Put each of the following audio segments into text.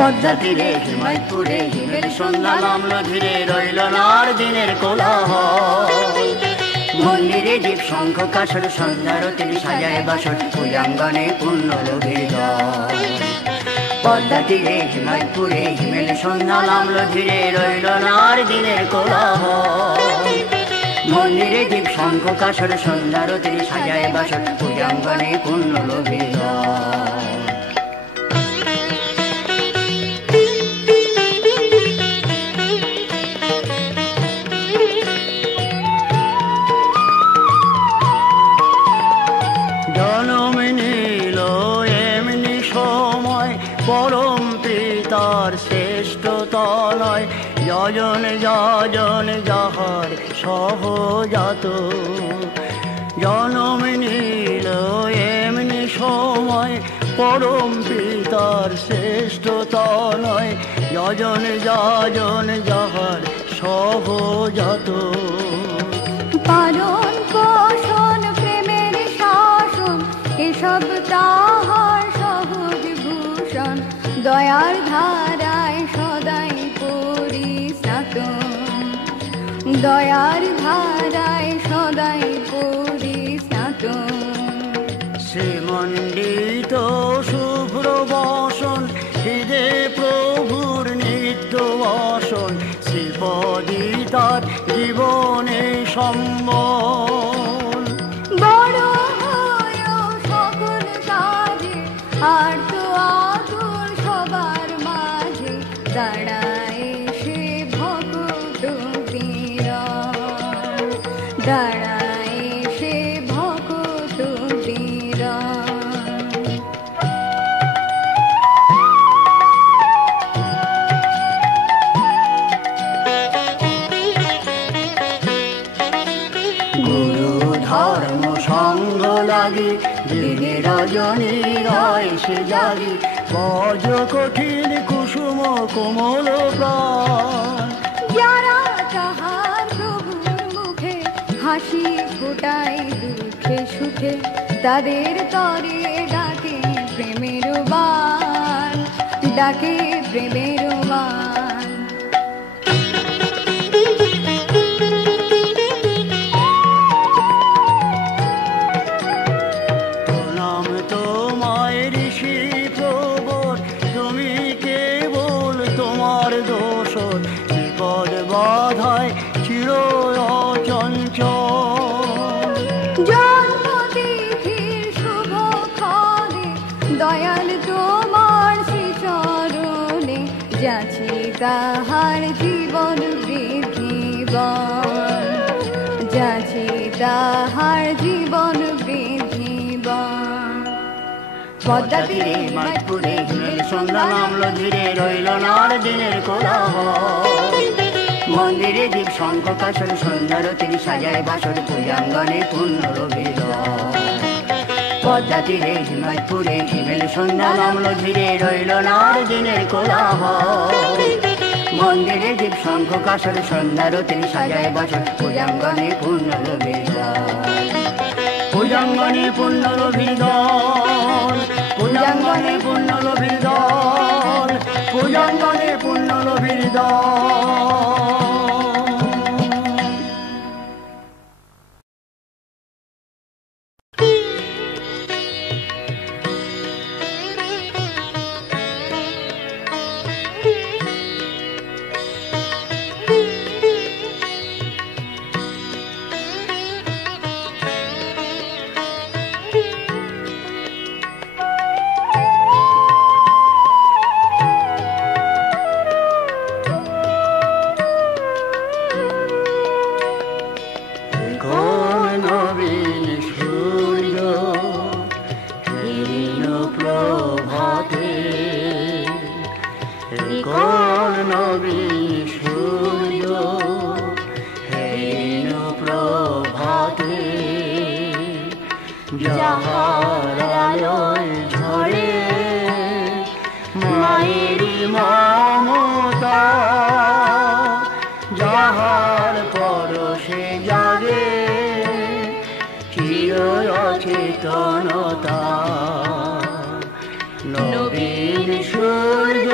পদ্মা তীরে হিমায়তপুরে হিমেল সন্ধ্যা নামলো ধীরে, রইল না আর দিনের কোলাহল। মন্দিরে দীপ শঙ্খ কাসর সন্ধ্যারতির সাজায় বাসর, পূজাঙ্গনে পূর্ণ লোভের দল। পদ্মা তীরে হিমায়তপুরে হিমেল সন্ধ্যা নামলো ধীরে, রইল না আর দিনের কোলাহল। মন্দিরে দীপ শঙ্খ কাসর সন্ধ্যারতির সাজায় বাসর, পূজাঙ্গনে পূর্ণ লোভের দল। জনম নিল এমনি সময়, পরম পিতার শ্রেষ্ঠ তনয়। যজন যজন যাহার সহজাত, জনম নিল এমনি সময়, পরম পিতার শ্রেষ্ঠ তনয়। যজন যজন যাহার সহজাত, পালন পোষণ প্রেমের শাসন, এসব তাহার সহজ ভূষণ। দয়ার ধারায় সদাই পরিস্নাত, দয়ার ধারায় সদাই পরিস্নাত। শ্রীমণ্ডিত শুভ্র বসন, হৃদে প্রভুর নিত্য বসন। শ্রীপদী তার জীবনে সম্বল, বড় হয় সকল কাজে আর্ত আতুর সবার মাঝে। দাঁড়ায় সে ভক্ত বিরল, দাঁড়ায় সে ভক্ত বিরল। ধর্ম সঙ্গ লাগি দিনে রজনী রয় সে জাগি। বজ কঠিন কুসুম কোমল প্রাণ, যারা তাহার প্রভুর মুখে হাসি ফোটায় দুঃখে সুখে। তাদের তরে ডাকে প্রেমের বান, ডাকে প্রেমের বান। বিপদ বাধায় চির অচঞ্চল, জন্মতিথির শুভ ক্ষণে দয়াল তোমার শ্রীচরণে। যাচ্ছি তাহার জীবন বৃদ্ধিবন, যাচ্ছি তাহার জীবন বৃদ্ধিবন। পদ্মা তীরে হিমায়তপুরে হিমেল সন্ধ্যা নামলো ধীরে, রইল না আর দিনের কোলাহল। মন্দিরে দীপ শঙ্খ কাসর সন্ধ্যারতির সাজায় বাসর, পূজাঙ্গনে পূর্ণ লোভের দল। পদ্মা তীরে হিমায়তপুরে হিমেল সন্ধ্যা নামলো ধীরে, রইল না আর দিনের কোলাহল। মন্দিরে দীপ শঙ্খ কাসর সন্ধ্যারতির সাজায় বাসর, পূজাঙ্গনে পূর্ণ লোভের দল। পূজাঙ্গনে পূর্ণ লোভের দল, পূজাঙ্গনে পূর্ণ লোভের দল, পূজাঙ্গনে পূর্ণ লোভের দল। যাহার আলোয় ঝরে মায়েরি মমতা, যাহার পরশে জাগে চির অচেতনতা। নবীন সূর্য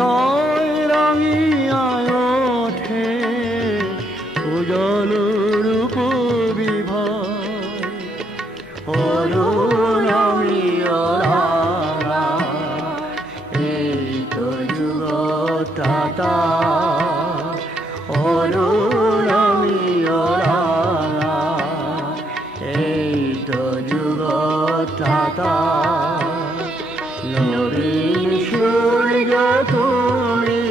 হৃদয় রাঙিয়ায় ওঠে উজ্জ্বল রূপ বিভয় অরুণ আমি ওরা এই তো যুগটা অরুণ আমি ওরা এই তো যুগটা নবীন সূর্য তুমি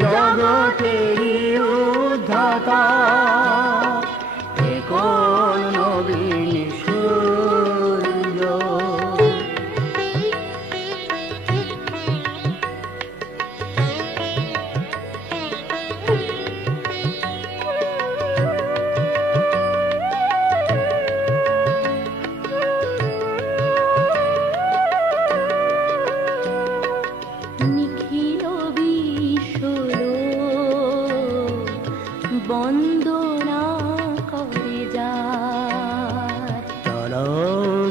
জগতেরই উদ্ধাতা এ কোন নবীন সূর্য নিখিল বিশ্বর বন্দনা করে যার তারা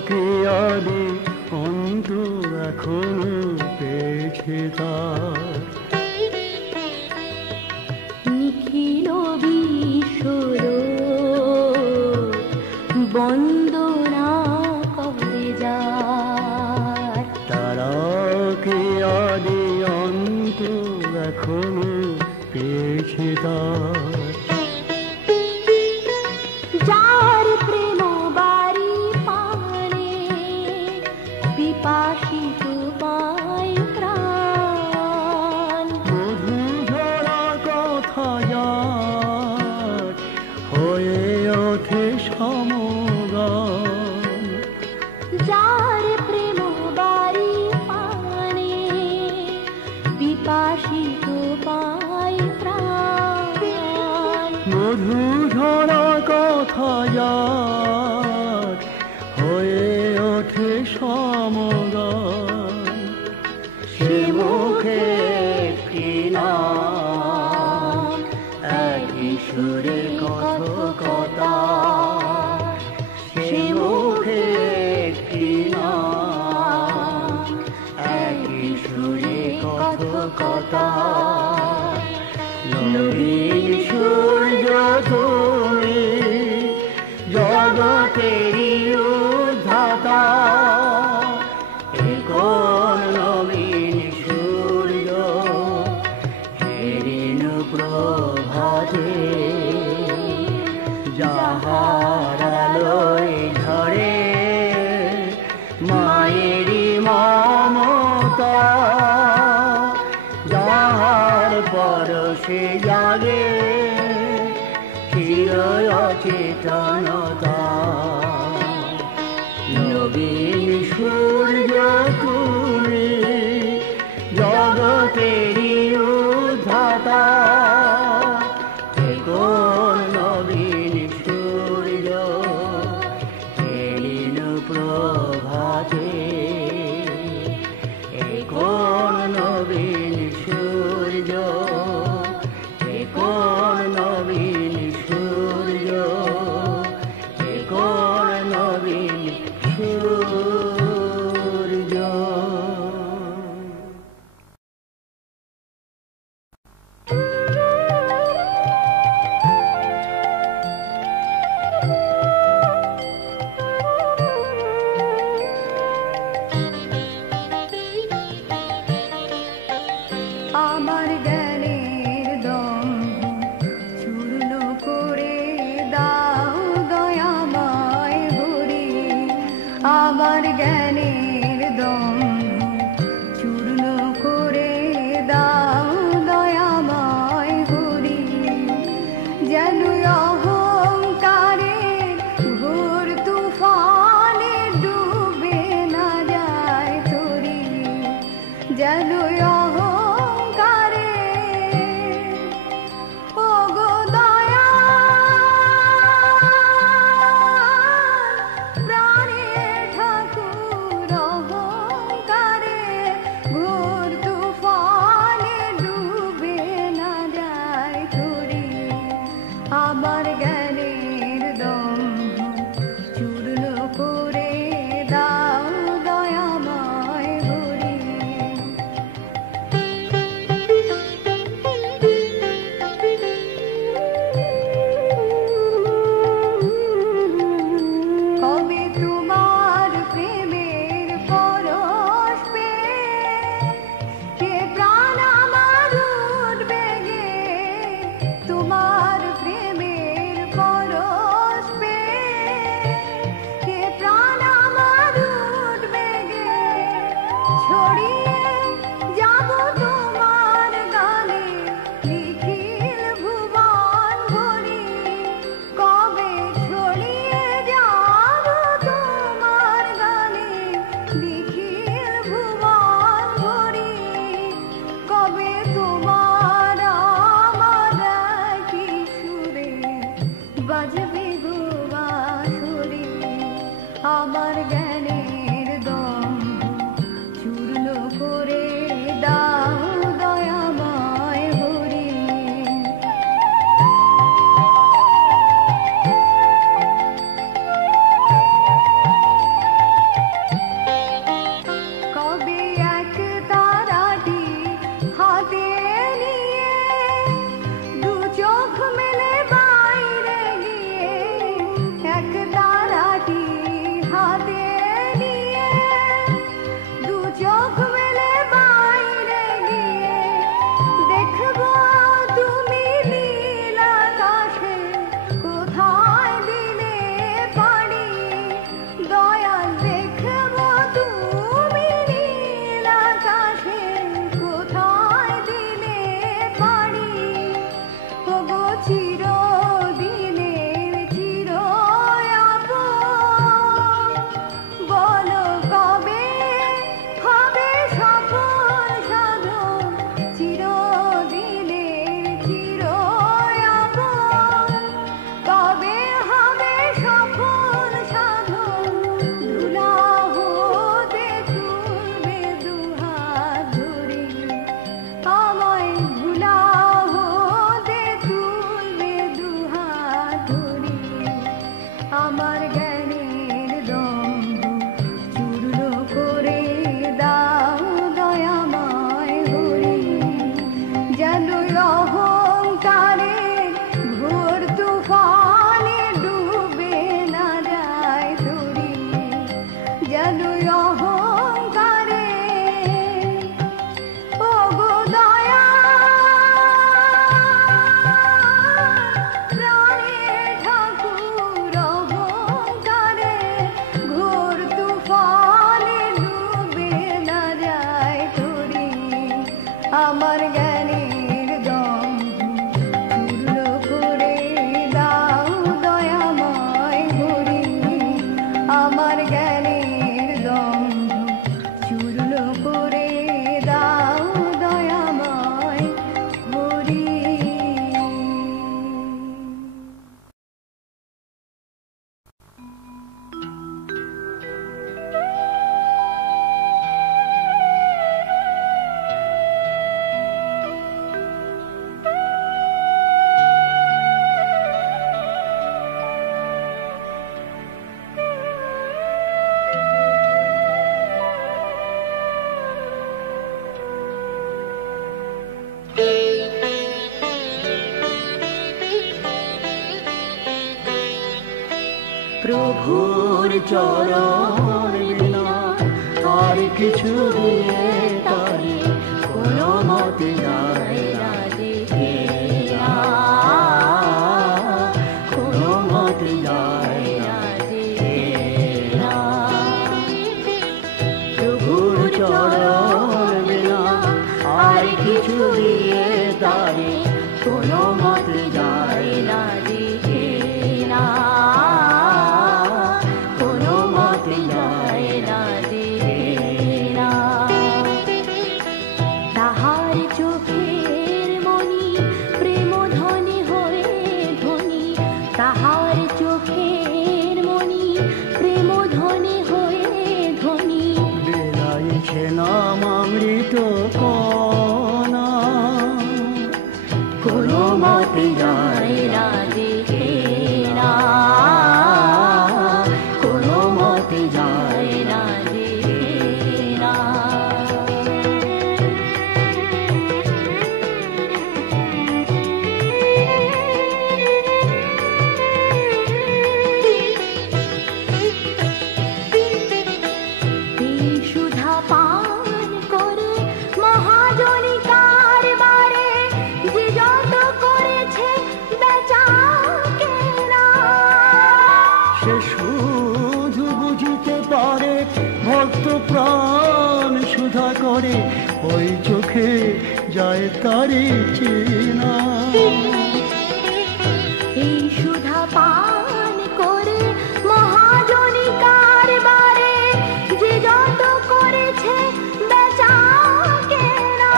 কি আদি অন্ত এখন পেয়েছে তার নিখিল বিশ্বর বন্দনা করে যার তারা কি আদি অন্ত এখন পেয়েছে তার যার প্রেম বাড়ি পানে পিপাসিত পায় প্রাণ মধু ধরা কথা যার হয়ে ওঠে সমগান যার প্রেম বাড়ি পানে পিপাসিত পায় প্রাণ মধু ঝরা কথা যার হয়ে ওঠে সমগান সে মুখে একটি নাম একই সুরে কথকতা সে মুখে একটি নাম একই সুরে কথকতা নবীন সূর্য তুমি জগতেরই উদ্ধাতা এ কোন নবীন সূর্য হেরিন প্রভাতে যাহার আলোয় ঝরে মায়েরই মমতা যাহার পরশে জাগে চির অচেতনতা নবীন সূর্য তুমি জগতেরই উদ্ধাতা এ কোন নবীন সূর্য হেরিন প্রভাতে এ কোন নবীন সূর্য এ কোন নবীন সূর্য এ কোন নবীন সূর্য আমার জ্ঞানের দম্ভ চূর্ণ করে দাও দয়াময় হরি আমার জ্ঞানের দম্ভ চূর্ণ করে দাও দয়াময় হরি যেন অহংকারে ঘোর তুফানে ডুবে না যায় তরি যেন অহংকারে আমার জ্ঞানের দম্ভ চূর্ণ করে দাও দয়াময় হরি আমার জ্ঞানের দম্ভ চূর্ণ করে দাও দয়াময় হরি প্রভুর চরণ বিনা আর কিছু দিয়ে তারে কোনো মতে যায় না দেখে না, কোনো মতে যায় না দেখে না। প্রভুর চরণ বিনা আর কিছু দিয়ে তারে কোনো মতে যায় না দেখে না, কোনো মতে যায় না দেখে না। তাহার চোখের মণি প্রেম ধনী হয়ে ধনী, তাহার চোখের মণি প্রেম ধনী হয়ে ধনী। বেলাইছে নাম অমৃত কণা, কোনো মতে যায় না দেখে না, কোনো মতে যায় না দেখে না। এই সুধা পান করে মহাজনী কারবারে যে যত করেছে বেচা কেনা। সে শুধু বুঝিতে পারে ভক্ত প্রাণ সুধা করে, ওই চোখে যায় তারি চেনা। এই সুধা পান করে মহাজনী কারবারে যে যত করেছে বেচা কেনা।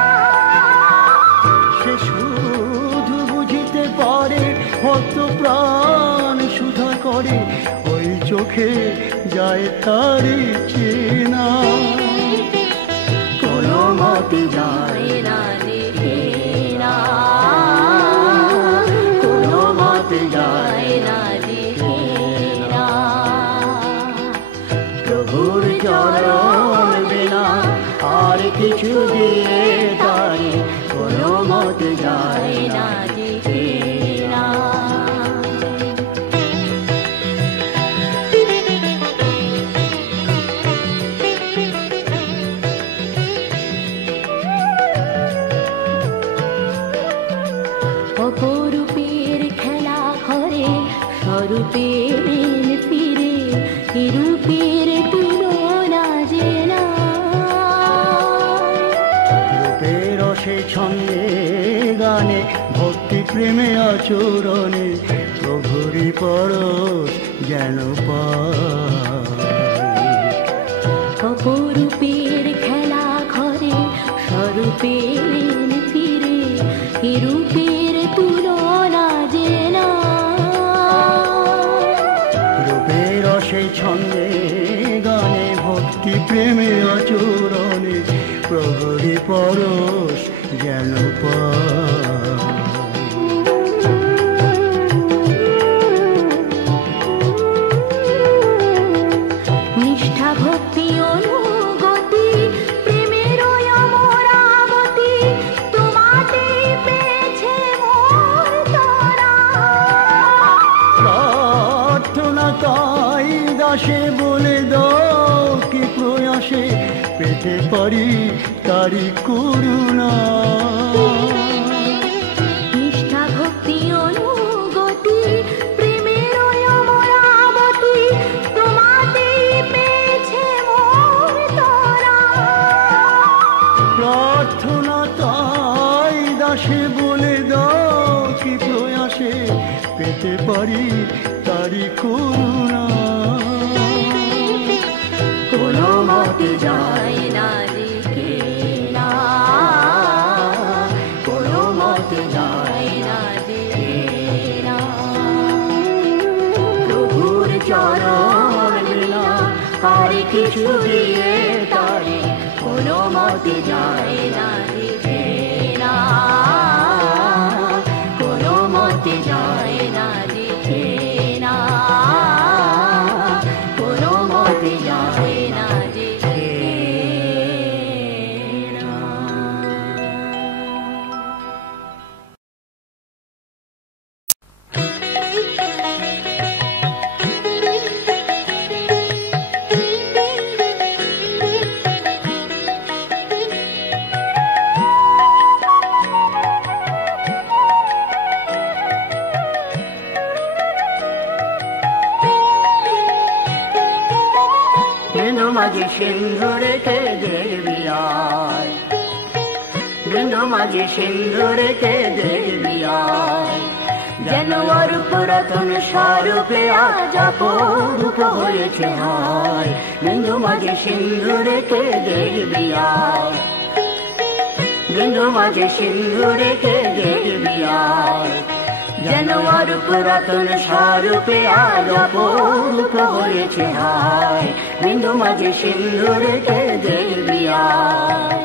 সে শুধু বুঝিতে পারে ভক্ত প্রাণ সুধা করে, ওই চোখে যায় তারি চেনা। কোনো মতে যায় না দেখে না, কোনো মতে যায় না দেখে না। প্রভুর চরণ বিনা আর কিছু দিয়ে তারে কোনো মতে যায় না দেখে না। অপরূপের খেলা ঘরে স্বরূপের ফিরে, রূপের তুলনা যে না। রূপে রসে ছন্দে গানে ভক্তি প্রেমে আচরণে প্রভুরি পরশ যেন পায়। অপরূপের খেলা ঘরে স্বরূপের ফিরে, রূপের তুলনা যে না। রূপে রসে ছন্দে গানে ভক্তি প্রেমে আচরণে প্রভুরি পরশ যেন পায়। নিষ্ঠা ভক্তি অনুগতি প্রেমের অমরাবতী, তোমাতেই পেয়েছে মোর তরা। প্রার্থনা তাই দাসে বলে দাও কি প্রয়াসে পেতে পারি তারি করুণা। নিষ্ঠা ভক্তি অনুগতি প্রেমের অমরাবতী, তোমাতেই পেয়েছে মোর তরা। প্রার্থনা তাই আসে বলে দাও, কি প্রয়াসে পেতে পারি তারি করুণা। কোনো মতে যায় না রেখে না, কোনো মতে যায় না রেখে না। প্রভুর চরণ বিনা আর কিছু দিয়ে তারে কোনো মতে যায় না রেখে না, কোনো মতে যায় না রেখে না, কোনো মতে যায় না রেখে না। বিন্দু মাঝি সিন্ধু রেখে দেখবি আয়, বিন্দু মাঝি সিন্ধু রেখে দেখবি আয়। যেন ওর পুরাতন স্বরূপে আজ অপরূপ হয়েছে হায়। বিন্দু মাঝি সিন্ধু রেখে দেখবি আয়, বিন্দু মাঝি সিন্ধু রেখে দেখবি আয়। যেন ওর পুরাতন স্বরূপে আজ অপরূপ হয়েছে হায়। বিন্দু মাঝি সিন্ধু রেখে দেখবি আয়।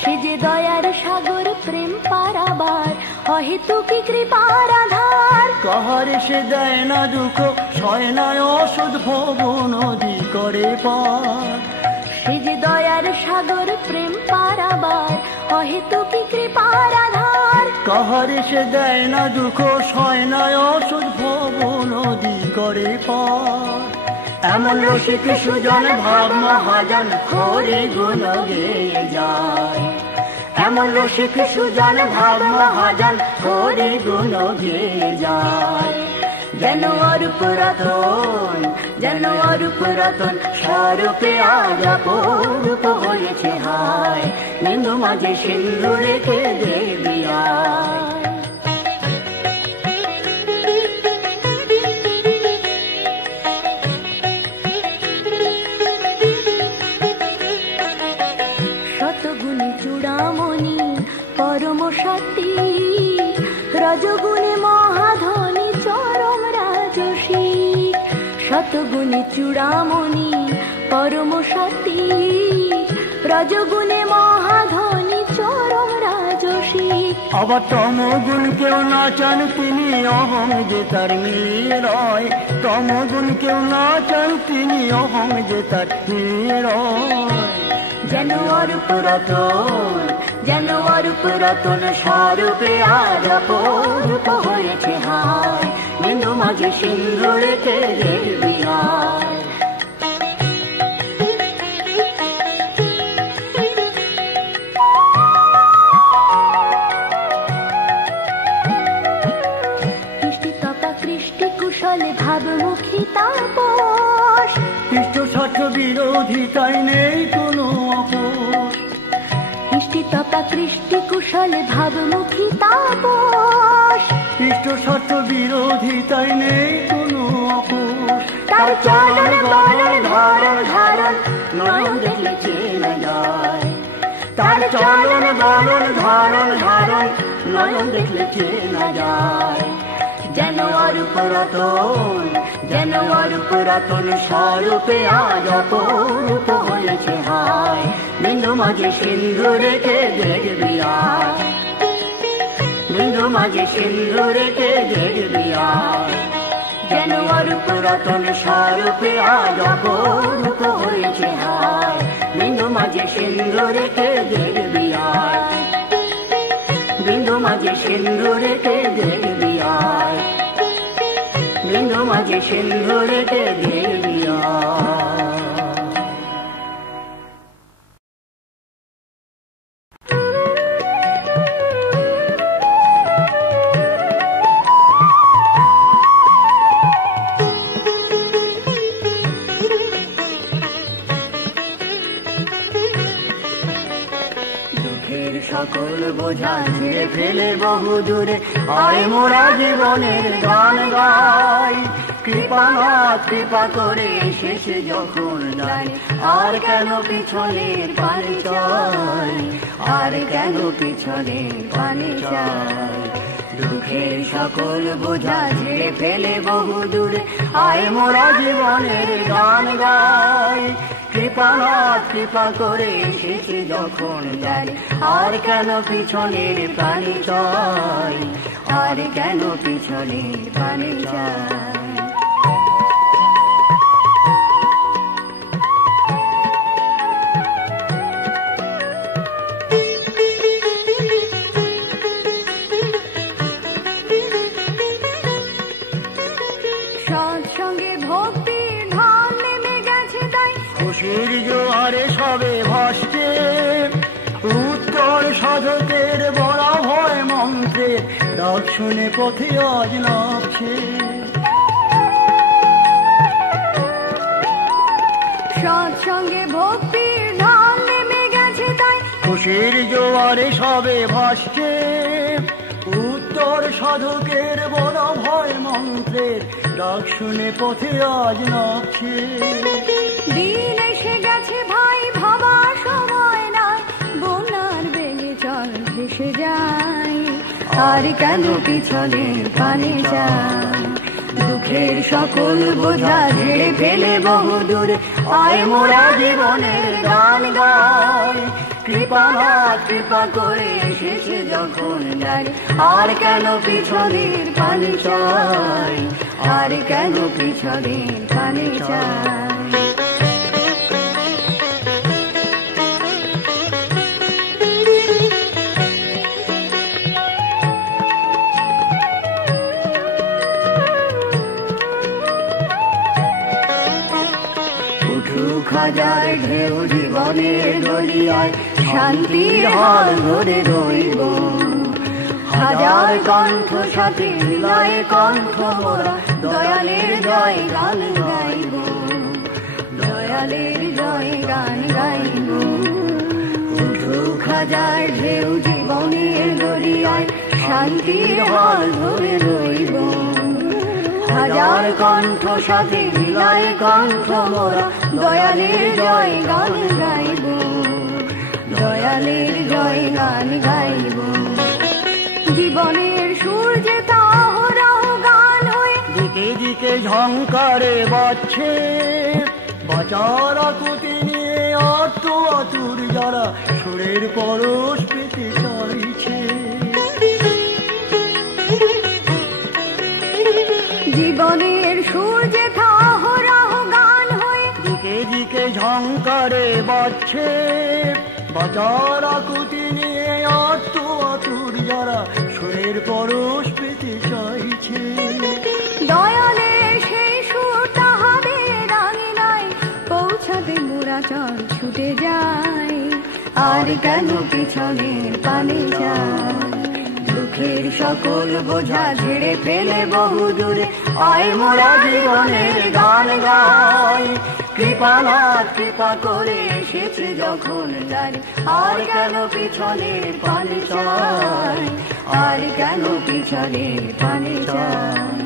সে যে দয়ার সাগর প্রেম পারাবার অহেতুকি কৃপার আধার। কাহারে সে দেয় না দুঃখ, সয় না অসুধ ভব নদী করে পার। সে যে দয়ার সাগর প্রেম পারাবার অহেতুকি কৃপার আধার। কাহারে সে দেয় না দুঃখ, সয় না অসুধ ভব নদী করে পার। এমন রসিক সুজন ভাব মহাজন হরি গুণ গেয়ে যায়। এমন রসিক সুজন ভাব মহাজন হরি গুণ গেয়ে যায়। যেন ওর পুরাতন, যেন ওর পুরাতন স্বরূপে আজ অপরূপ হয়েছে হায়। বিন্দু মাঝে সিন্ধু রেখে দেখবি আয়। শতগুণে চূড়ামণি পরম সতী, রজগুণে মহাধনী চরম রাজসী। শতগুণে চূড়ামণি পরম সতী, রজগুণে মহাধনী চরম রাজসী। আবার তমগুণ কেউ না চান তিনি অহং যে তার নিরয়। তমগুণ কেউ না চান তিনি অহং যে তার নিরয়। যেন ওর পুরাতন, যেন ওর পুরাতন স্বরূপে আজ অপরূপ হয়েছে হায়। বিন্দু মাঝে সিন্ধু রেখে দেখবি আয়। কৃষ্টি তপা কৃষ্টি কুশলে ভাবমুখী তাপস। ইষ্ট স্বার্থ বিরোধী তাই নেই কোনো আপোষ। কৃষ্টি তপা কৃষ্টি কুশলে ভাবমুখী তাপস। ইষ্ট স্বার্থ বিরোধী তাই নেই কোনো আপোষ। তার চলন বলন ধরন ধারণ নয়ন দেখলে চেনা যায়। তার চলন বলন ধরন ধারণ নয়ন দেখলে চেনা যায়। যেন ওর পুরাতন, যেন ওর পুরাতন স্বরূপে আজ অপরূপ হয়েছে হায়। বিন্দু মাঝে সিন্ধু রেখে দেখবি আয়। বিন্দু মাঝে সিন্ধু রেখে দেখবি আয়। যেন ওর পুরাতন স্বরূপে আজ অপরূপ হয়েছে হায়। বিন্দু মাঝে সিন্ধু রেখে দেখবি আয়। বিন্দু মাঝে সিন্ধু রেখে দেখবি আয়। বিন্দু মাঝে সিন্ধু রেখে দেখবি আয়। বোঝা ঝেড়ে ফেলে বহু দূরে আয় মোরা জীবনের গান গাই। কৃপানাথ কৃপা করে শেষে যখন দাঁড়ি আর কেন পিছনের পানি চাই, আর কেন পিছনের পানি চাই। দুঃখের সকল বোঝা ঝেড়ে ফেলে বহু দূরে আয় মোরা জীবনের গান গাই। কৃপানাথ কৃপা করে শেষে যখন যাই আর কেন পিছনের পানি চাই, আর কেন পিছনের পানি চাই। সৎসঙ্গে ভক্তির ঢল নেমে গেছে তাই খুশির জোয়ারে সবে ভাসছে, উত্তর সাধকের বলা ভয় মন্ত্রে ডাক শুনে পথে আজ নামছে। সৎসঙ্গে ভক্তির ঢল নেমে গেছে তাই খুশির জোয়ারে সবে ভাসছে, উত্তর সাধকের বলা ভয় মন্ত্রের ডাক শুনে পথে আজ নামছে। দিন এসে গেছে ভাই ভাবার সময় নাই, বন্যার বেগে চল ভেসে যাই আর কেন পিছনের পানি চাই। দুঃখের সকল বোঝা ঝেড়ে ফেলে বহু দূরে আয় মোরা জীবনের গান গাই। কৃপানাথ কৃপা করে শেষে যখন যাই আর কেন পিছনের পানি চাই, আর কেন পিছনের পানি চাই। উঠুক হাজার ঢেউ জীবনের দরিয়ায় শান্তির হাল ধরে রইব, হাজার কণ্ঠ সাথে মিলায় কণ্ঠ মোরা দয়ালের জয় গান গাইব, দয়ালের জয় গান গাইব। উঠুক হাজার ঢেউ জীবনের দরিয়ায় শান্তির হাল ধরে রইব, হাজার কণ্ঠ সাথে মিলায় কণ্ঠ মোরা দয়ালের জয় গান গাইব, দয়ালের জয় গান গাইব। জীবনের সূর্যে তাহরাও গান হয়ে দিকে দিকে ঝংকারে বাজছে, বাঁচার আকুতি নিয়ে আর্ত আতুর যারা সুরের পরশ পেতে চাইছে। জীবনের সূর্যে তাহরাও গান হয়ে দিকে দিকে ঝংকারে বাজছে, বাঁচার আকুতি নিয়ে আর্ত আতুর যারা সুরের পরশ পেতে চাইছে। দয়ালের সেই সুর তাহাদের আঙিনায় পৌঁছাতে মোরা চল ছুটে যায় আর কেন পিছনের পানি চাই। দুঃখের সকল বোঝা ঝেড়ে ফেলে বহু দূরে আয় মোরা জীবনের গান গাই। কৃপানাথ কৃপা করে এসেছে যখন যাই আর কেন পিছনের পানি চাই, আর কেন পিছনের পানি চাই।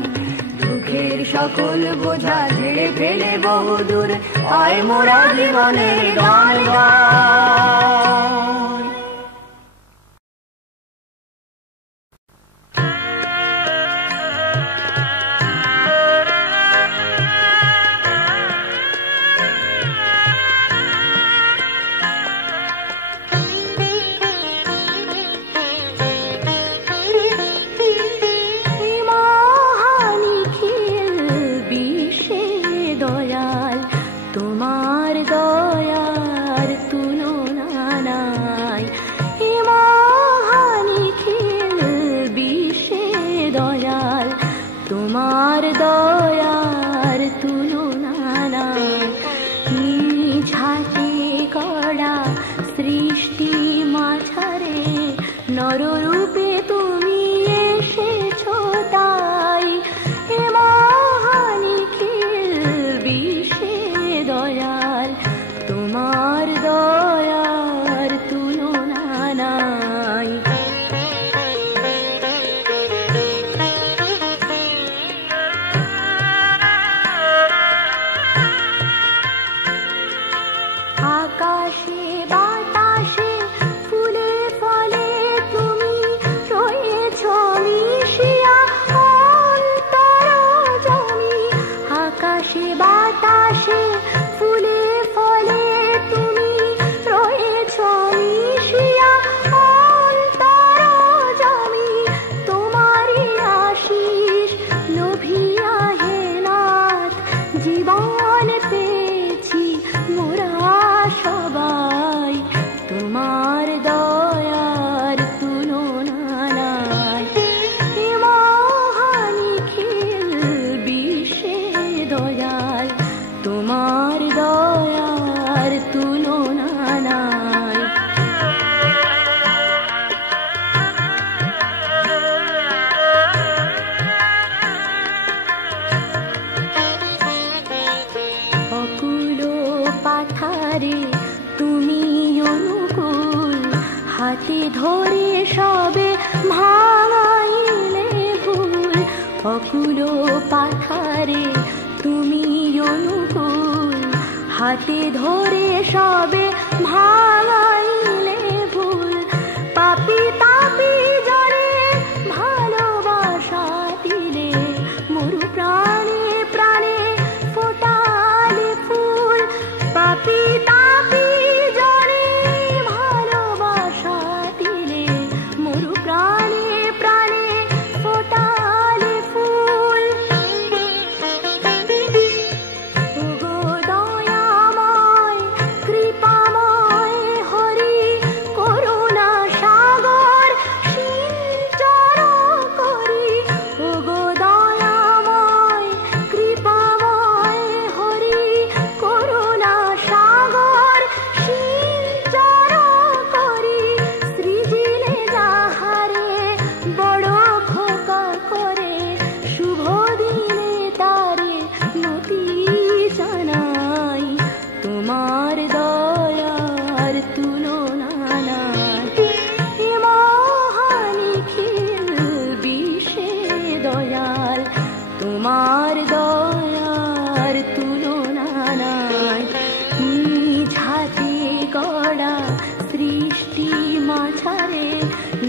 দুঃখের সকল বোঝা ঝেড়ে ফেলে বহু দূরে আয় মোরা জীবনের গান গাই। তোমার দয়ার তুলনা নাই। আকাশে বাতাসে ফুলে ফলে তুমি রয়েছ মিশিয়া অন্তরজমি তোমারই আশিস লোভিয়া হে নাথ জীবন পেয়েছি মোরা সবাই তোমার দয়ার তুলনা নাই হে মহানিখিল বিশ্বে দয়াল তোমার দয়ার তুলনা নাই অকুল পাথারে তুমি অনুকূল হাতে ধরে সবে ভাঙাইলে ভুল অকুল পাথারে তুমি অনুকূল হাতে ধরে সবে ভাঙাইলে ভুল পাপি তাপি জরে ভালোবাসা দিলে মরু প্রাণে প্রাণে ফোটালে ফুল পাপি তাপি জরে ভালোবাসা দিলে মরু প্রাণে প্রাণে ফোটালে ফুল ওগো দয়াময় কৃপাময় হরি করুণা সাগর সিঞ্চর করি ওগো দয়াময় কৃপাময় হরি করুণা সাগর সিঞ্চর করি সৃজিলে যাহারে বড় খোকা করে শুভ দিনে তারে নতি জানাই তোমার দয়ার তুলনা নাই হে মহানিখিল বিশ্বে দয়াল তোমার দয়ার তুলনা নাই নিজ হাতে গড়া সৃষ্টি মাঝারে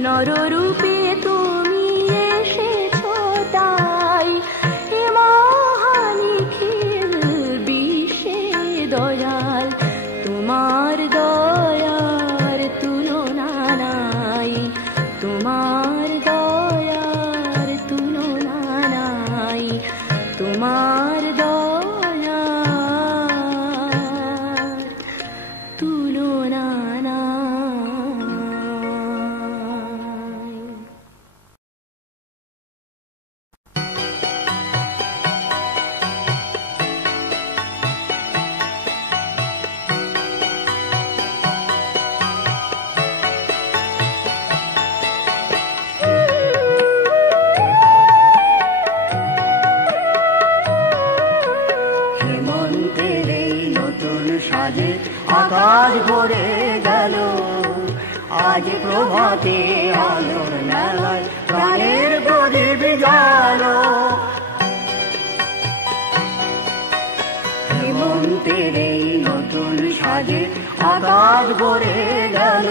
নররূপে তুমি এসেছো তাই হে মহানিখিল বিশ্বে দয়াল তোমার দয়ার তুলনা নাই তোমার দয়ার তুলনা নাই তোমার দয়ার তুলনা নাই হেমন্তের এই নতুন সাজে আকাশ ভরে গেল আজ প্রভাতে আলোর মেলায় প্রাণের প্রদীপ জ্বালো হেমন্তের এই নতুন সাজে আকাশ ভরে গেল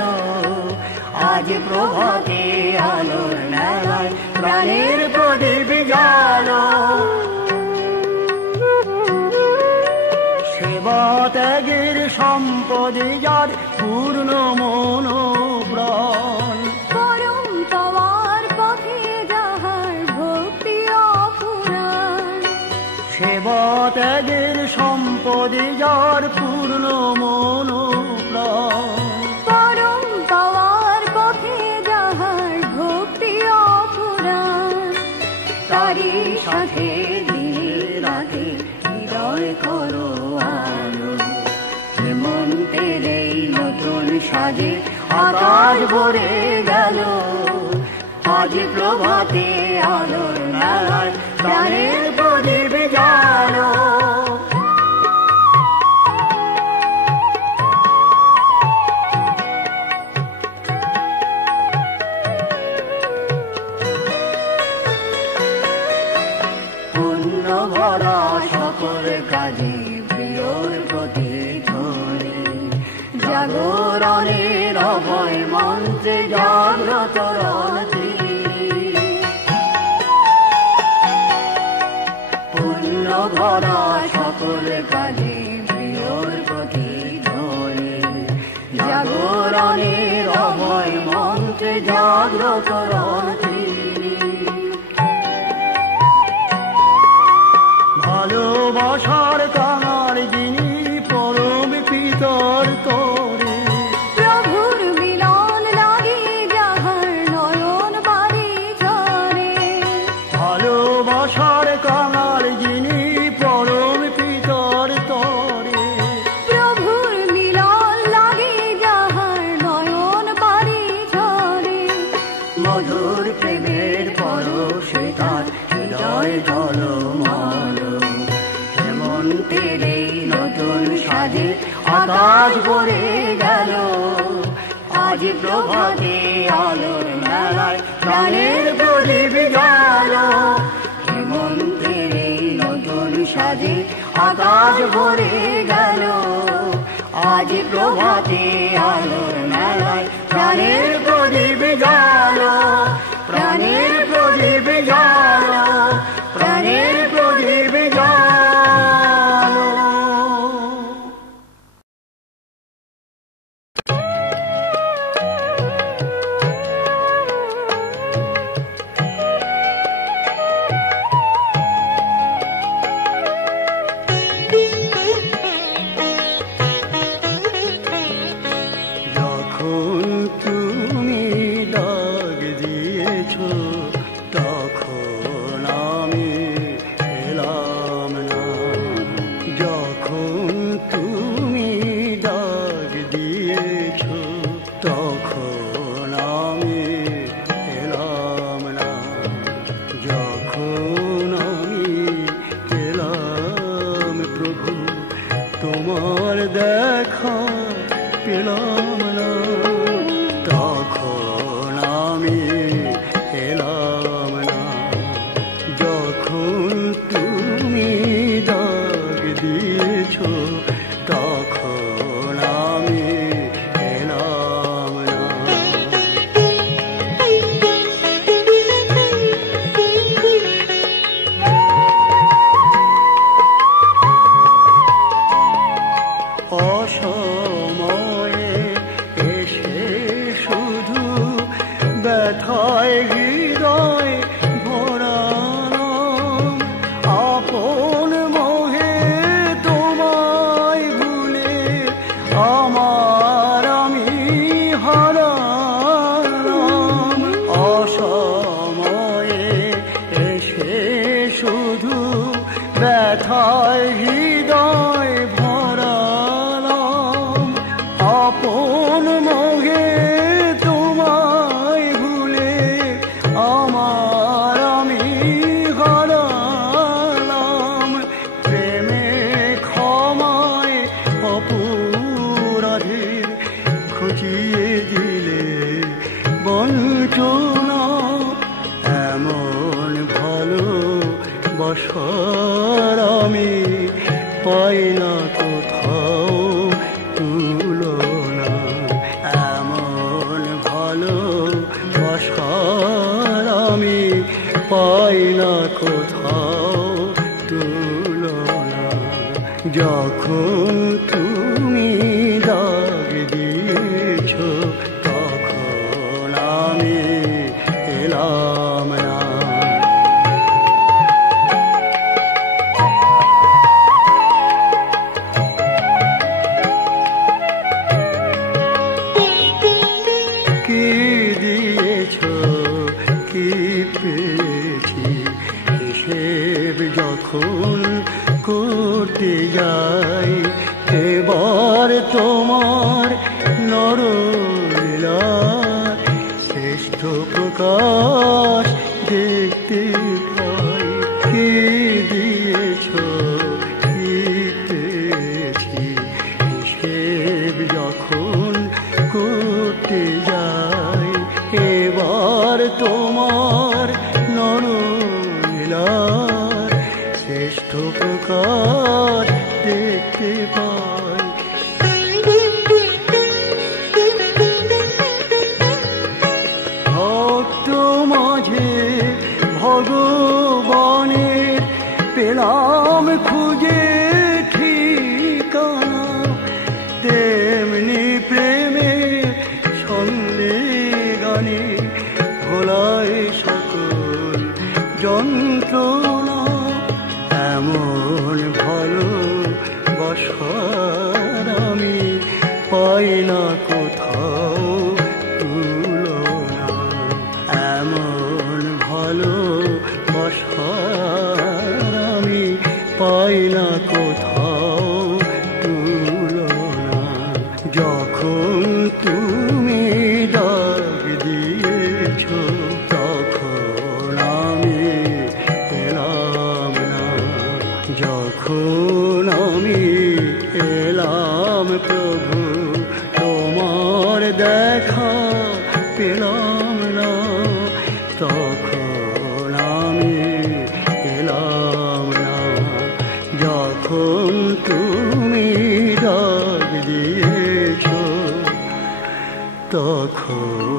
আজ প্রভাতে আলোর মেলায় প্রাণের প্রদীপ জ্বালো সেবা ত্যাগের সম্পদে যার পূর্ণ মনোপ্রাণ পরম পাওয়ার পথে যাহার ভক্তি অফুরান সেবা ত্যাগের সম্পদে যার পূর্ণ মনোপ্রাণ পরম পাওয়ার পথে যাহার ভক্তি অফুরান তারই সাথে দিনে রাতে হৃদয় করো আলো হেমন্তের এই নতুন সাজে আকাশ ভরে গেল আজ প্রভাতে আলোর মেলায় প্রাণের প্রদীপ জ্বালো পুণ্য ভরা সকল কাজে প্রিয়র প্রতি ধরে জাগরণের অভয় মন্ত্রে জাগ্রত রণতি পুণ্য ভরা সকল কাজে প্রিয়র প্রতিধ্বনি। জাগরণের অভয় মন্ত্রে জাগ্রত রণ তিনি। ভালোবাসার কাঙাল যিনি পরম পিতার তরে, প্রভুর মিলন লাগে যাহার নয়ন বাড়ি ঝরে। ভালোবাসার কাঙাল যিনি পরম পিতার তরে, প্রভুর মিলন লাগে যাহার নয়ন বাড়ি ঝরে। মধুর প্রেমের পরশে তার হৃদয় ঝলমল। হেমন্তের এই নতুন সাজে আকাশ ভরে গেল। আজ প্রভাতে আলোর মেলায় প্রাণের প্রদীপ জ্বালো। হেমন্তের এই নতুন সাজে আকাশ ভরে গেল। আজ প্রভাতে আলোর মেলায় প্রাণের প্রদীপ জ্বালো। প্রাণের প্রদীপ জ্বালো। প্রাণের প্রদীপ জ্বালো। যখন তুমি ডাক দিয়েছ তখন আমি এলাম না। যখন তুমি ডাক দিয়েছ তখন আমি এলাম না। যখন আমি এলাম প্রভু তোমার দেখা পেলাম না। তখন আমি এলাম না। যখন তুমি ডাক দিয়েছ তখন আমি এলাম না। অসময়ে এসে শুধু ব্যথায় হৃদয় ভরালাম। আপন মোহে তোমায় ভুলে আমার আমি হারালাম। অসময়ে এসে শুধু ব্যথায় হৃদয় ভরালাম। আপন মোহে তোমায় ভুলে আমার আমি হারালাম। প্রেমে ক্ষমায় অপরাধের খুঁজিয়ে দিলে বঞ্চনা। এমন ভালো বসর আমি পাই না কোথাও তুলনা। এমন ভালো বসর আমি পাই না কোথাও তুলনা। যখন তুমি ডাক দিয়েছ তখন আমি এলাম না। কি দিয়েছ কি পেয়েছি হিসেব যখন করতে যাই। এবার তোমার নরলীলা শ্রেষ্ঠ প্রকাশ দেখতে পাই। কি দিয়েছ কি পেয়েছি হিসেব যখন করতে যাই। এবার তোমার নরলীলার শ্রেষ্ঠ প্রকাশ দেখতে পাই। ভক্ত মাঝে ভগবানের পেলাম খুঁজে ভালোবাসার আমি পাই না কোথাও তুলনা, এমন ভালোবাসার আমি পাই না কোথাও তুলনা। যখন তুমি ডাক দিয়েছ তখন আমি এলাম না, যখন আমি এলাম প্রভু তোমার দেখা পেলাম না, তখন আমি এলাম না। যখন তুমি ডাক দিয়েছ তখন